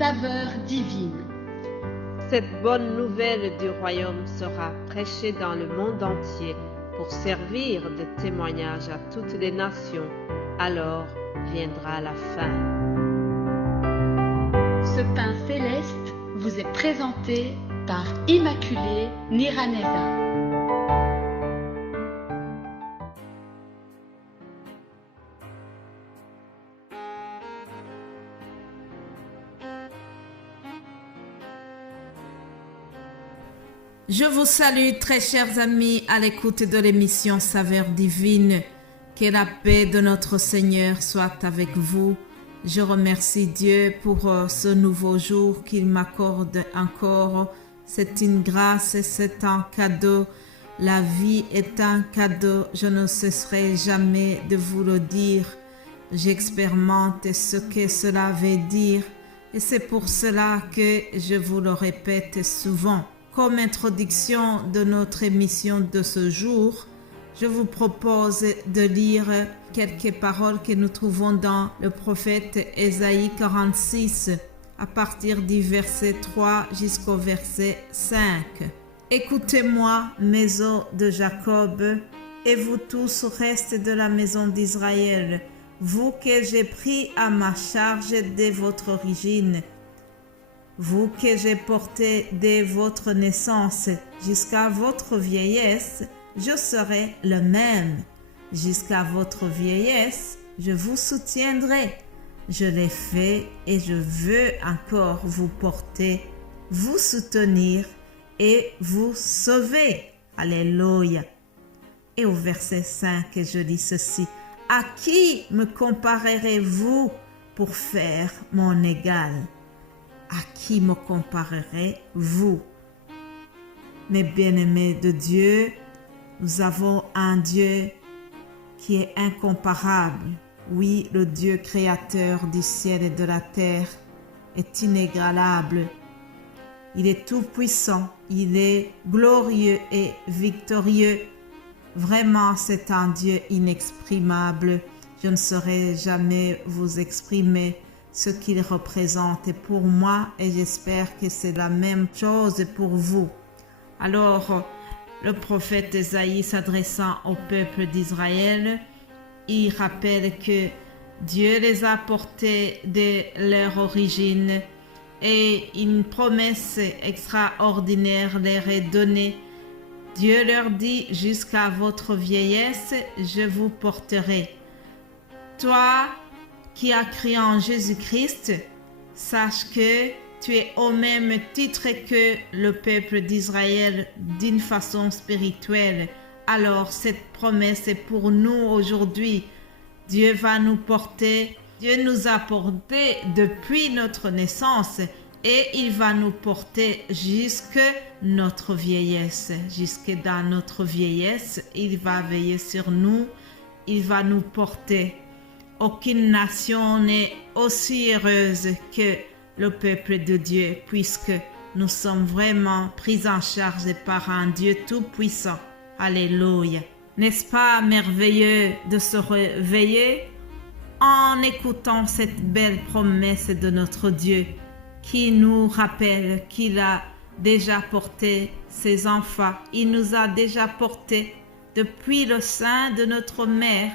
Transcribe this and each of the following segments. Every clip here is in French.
saveur divine. Cette bonne nouvelle du royaume sera prêchée dans le monde entier pour servir de témoignage à toutes les nations. Alors viendra la fin. Ce pain céleste vous est présenté par Immaculée Niraneza. Je vous salue très chers amis à l'écoute de l'émission Saveur divine. Que la paix de notre Seigneur soit avec vous. Je remercie Dieu pour ce nouveau jour qu'il m'accorde encore. C'est une grâce et c'est un cadeau. La vie est un cadeau. Je ne cesserai jamais de vous le dire. J'expérimente ce que cela veut dire et c'est pour cela que je vous le répète souvent. Comme introduction de notre émission de ce jour, je vous propose de lire quelques paroles que nous trouvons dans le prophète Ésaïe 46, à partir du verset 3 jusqu'au verset 5. Écoutez-moi, maison de Jacob, et vous tous, restes de la maison d'Israël, vous que j'ai pris à ma charge dès votre origine, vous que j'ai porté dès votre naissance jusqu'à votre vieillesse, je serai le même. Jusqu'à votre vieillesse, je vous soutiendrai. Je l'ai fait et je veux encore vous porter, vous soutenir et vous sauver. Alléluia. Et au verset 5, je lis ceci. À qui me comparerez-vous pour faire mon égal? À qui me comparerez-vous? Mes bien-aimés de Dieu, nous avons un Dieu qui est incomparable. Oui, le Dieu créateur du ciel et de la terre est inégalable. Il est tout-puissant, il est glorieux et victorieux. Vraiment, c'est un Dieu inexprimable. Je ne saurais jamais vous exprimer ce qu'il représente pour moi et j'espère que c'est la même chose pour vous. Alors, le prophète Ésaïe s'adressant au peuple d'Israël, il rappelle que Dieu les a portés de leur origine et une promesse extraordinaire leur est donnée. Dieu leur dit, jusqu'à votre vieillesse, je vous porterai. Toi qui as cru en Jésus-Christ, sache que tu es au même titre que le peuple d'Israël d'une façon spirituelle. Alors cette promesse est pour nous aujourd'hui. Dieu va nous porter. Dieu nous a portés depuis notre naissance et il va nous porter jusque notre vieillesse. Jusque dans notre vieillesse, il va veiller sur nous. Il va nous porter. Aucune nation n'est aussi heureuse que le peuple de Dieu, puisque nous sommes vraiment pris en charge par un Dieu tout-puissant. Alléluia. N'est-ce pas merveilleux de se réveiller en écoutant cette belle promesse de notre Dieu qui nous rappelle qu'il a déjà porté ses enfants. Il nous a déjà portés depuis le sein de notre mère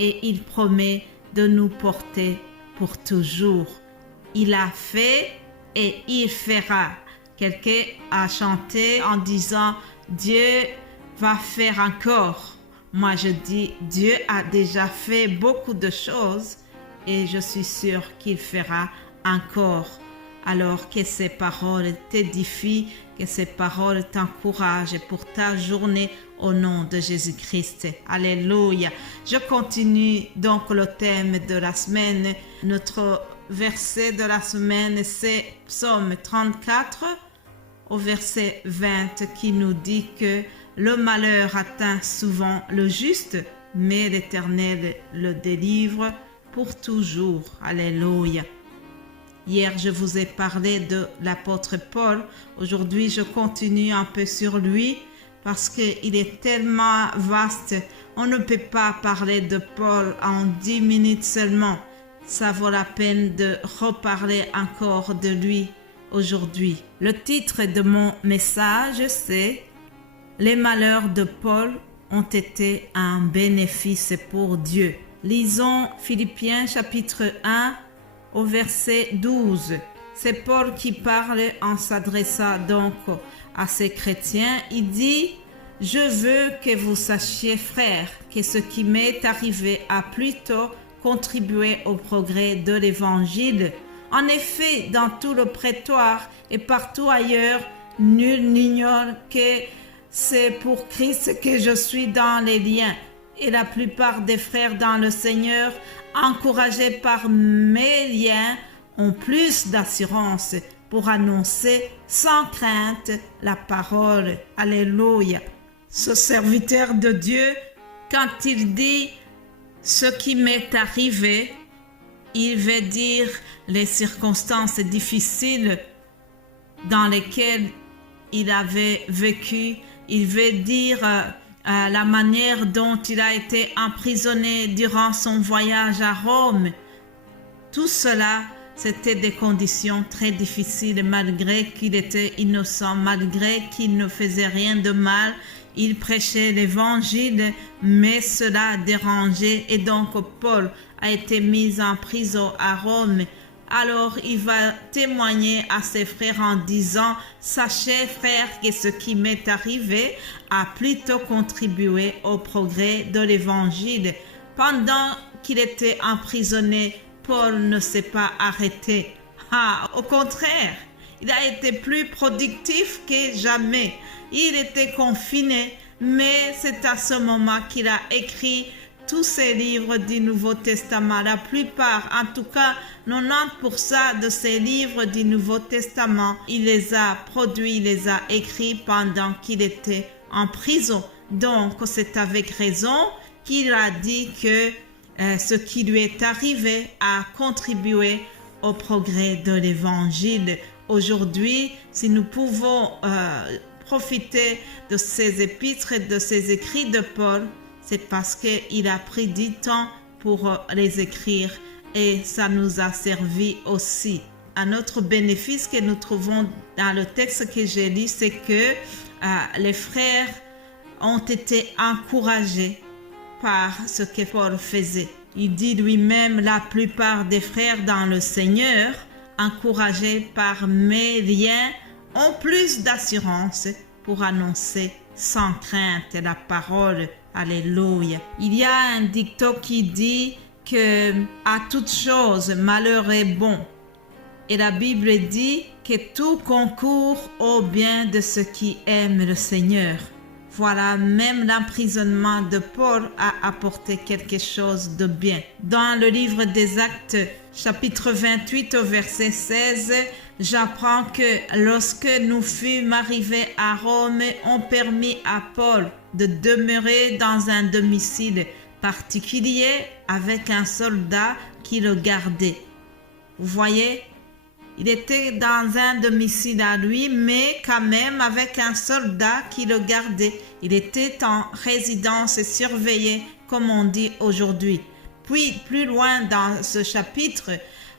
et il promet de nous porter pour toujours. Il a fait et il fera. Quelqu'un a chanté en disant Dieu va faire encore. Moi je dis Dieu a déjà fait beaucoup de choses et je suis sûre qu'il fera encore. Alors que ces paroles t'édifient, que ces paroles t'encouragent pour ta journée au nom de Jésus-Christ. Alléluia. Je continue donc le thème de la semaine. Notre verset de la semaine, c'est Psaume 34 au verset 20 qui nous dit que le malheur atteint souvent le juste, mais l'Éternel le délivre pour toujours. Alléluia. Hier, je vous ai parlé de l'apôtre Paul. Aujourd'hui, je continue un peu sur lui parce qu'il est tellement vaste. On ne peut pas parler de Paul en 10 minutes seulement. ça vaut la peine de reparler encore de lui aujourd'hui. Le titre de mon message, c'est « Les malheurs de Paul ont été un bénéfice pour Dieu ». Lisons Philippiens chapitre 1 au verset 12. C'est Paul qui parle en s'adressant donc à ces chrétiens. Il dit « Je veux que vous sachiez, frères, que ce qui m'est arrivé a plutôt contribué au progrès de l'Évangile. En effet, dans tout le prétoire et partout ailleurs, nul n'ignore que c'est pour Christ que je suis dans les liens. Et la plupart des frères dans le Seigneur, encouragés par mes liens, ont plus d'assurance pour annoncer sans crainte la parole. » Alléluia. Ce serviteur de Dieu, quand il dit « ce qui m'est arrivé », il veut dire les circonstances difficiles dans lesquelles il avait vécu. Il veut dire la manière dont il a été emprisonné durant son voyage à Rome. Tout cela, c'était des conditions très difficiles malgré qu'il était innocent, malgré qu'il ne faisait rien de mal. Il prêchait l'évangile, mais cela dérangeait et donc Paul a été mis en prison à Rome. Alors il va témoigner à ses frères en disant « Sachez, frères, que ce qui m'est arrivé a plutôt contribué au progrès de l'Évangile. » Pendant qu'il était emprisonné, Paul ne s'est pas arrêté. Au contraire, il a été plus productif que jamais. Il était confiné, mais c'est à ce moment qu'il a écrit tous ces livres du Nouveau Testament. La plupart, en tout cas 90% de ces livres du Nouveau Testament, il les a produits, il les a écrits pendant qu'il était en prison. Donc, c'est avec raison qu'il a dit que ce qui lui est arrivé a contribué au progrès de l'Évangile. Aujourd'hui, si nous pouvons profiter de ces épîtres et de ces écrits de Paul, c'est parce qu'il a pris du temps pour les écrire et ça nous a servi aussi. Un autre bénéfice que nous trouvons dans le texte que j'ai lu, c'est que les frères ont été encouragés par ce que Paul faisait. Il dit lui-même, la plupart des frères dans le Seigneur, encouragés par mes liens, ont plus d'assurance pour annoncer sans crainte la parole. Alléluia. Il y a un dicton qui dit que à toute chose, malheur est bon. Et la Bible dit que tout concourt au bien de ceux qui aiment le Seigneur. Voilà, même l'emprisonnement de Paul a apporté quelque chose de bien. Dans le livre des Actes, chapitre 28 au verset 16, j'apprends que lorsque nous fûmes arrivés à Rome, on permit à Paul de demeurer dans un domicile particulier avec un soldat qui le gardait. Vous voyez, il était dans un domicile à lui, mais quand même avec un soldat qui le gardait. Il était en résidence surveillée, comme on dit aujourd'hui. Puis, plus loin dans ce chapitre,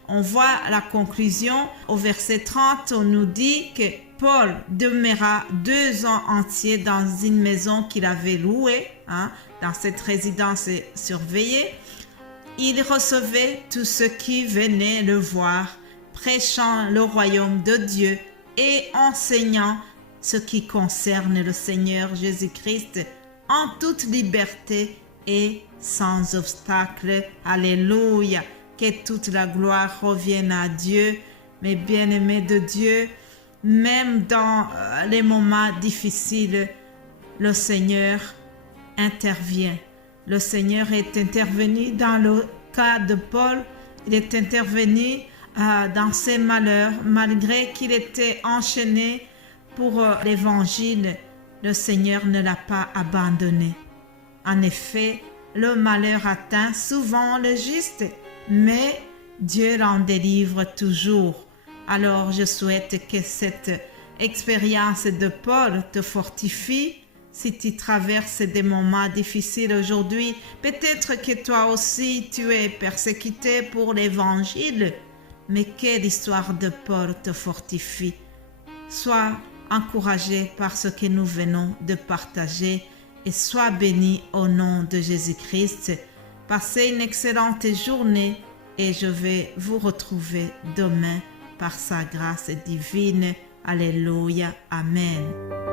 on voit la conclusion au verset 30, on nous dit que Paul demeura 2 ans entiers dans une maison qu'il avait louée, dans cette résidence surveillée. Il recevait tous ceux qui venaient le voir, prêchant le royaume de Dieu et enseignant ce qui concerne le Seigneur Jésus-Christ en toute liberté et sans obstacle. Alléluia! Que toute la gloire revienne à Dieu, mes bien-aimés de Dieu. Même dans les moments difficiles, le Seigneur intervient. Le Seigneur est intervenu dans le cas de Paul. Il est intervenu dans ses malheurs, malgré qu'il était enchaîné pour l'Évangile. Le Seigneur ne l'a pas abandonné. En effet, le malheur atteint souvent le juste, mais Dieu l'en délivre toujours. Alors je souhaite que cette expérience de Paul te fortifie, Si tu traverses des moments difficiles aujourd'hui, peut-être que toi aussi tu es persécuté pour l'évangile, mais que l'histoire de Paul te fortifie. Sois encouragé par ce que nous venons de partager et sois béni au nom de Jésus-Christ. Passez une excellente journée et je vais vous retrouver demain par sa grâce divine. Alléluia. Amen.